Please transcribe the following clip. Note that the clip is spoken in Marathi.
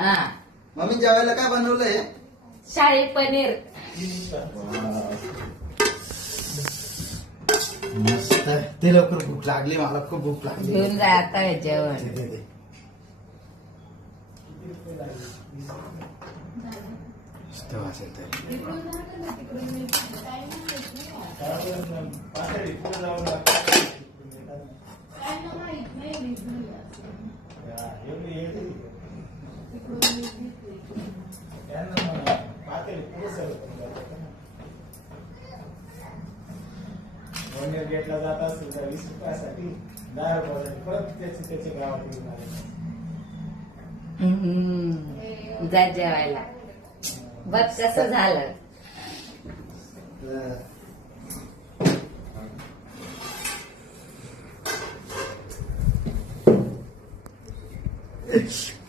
हा मम्मी जेवायला काय बनवलंय? शाही पनीर. मस्त. ते लवकर भूक लागली, मला खूप भूक लागली. घेऊन जा आता हे जेवण. दे. मस्त वास येतोय. गेटला जात असेल तर 20 रुपयासाठी 10 रुपयासाठी परत त्याचे गावात घेऊन आले. जा जेवायला. बघ कसं झालं. Uh.